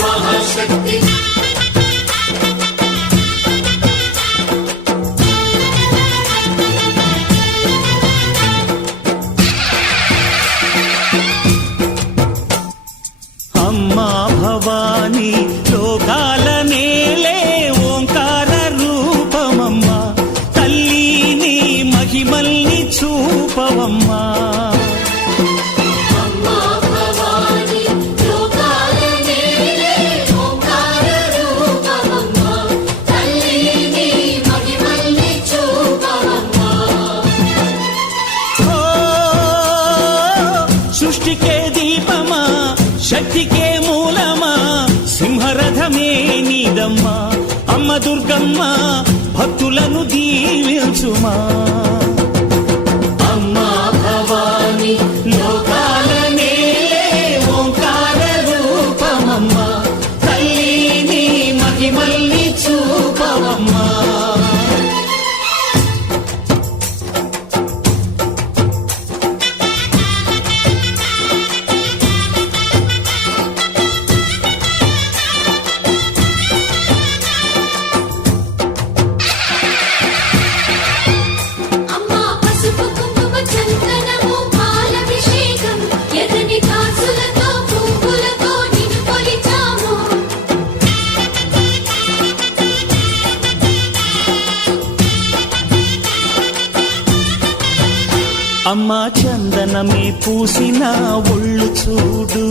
మహాశక్తి అమ్మా భవానీ లోకాల నేలే ఓంకార రూపమమ్మా తల్లి నీ మహిమల్ని చూపవమ్మా సృష్టికే దీపమా శక్తికే మూలమా సింహరథమే నీదమ్మా అమ్మ దుర్గమ్మ భక్తులను దీవించుమా అమ్మా భవానీ లోకాల నేలే ఓంకార రూపమమ్మా తల్లి నీ మహిమల్ని చూపవమ్మా అమ్మా చందనమే పూసిన ఒళ్ళు చూడు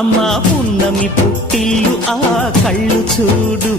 అమ్మా పున్నమి పుట్టిల్లు ఆ కళ్ళు చూడు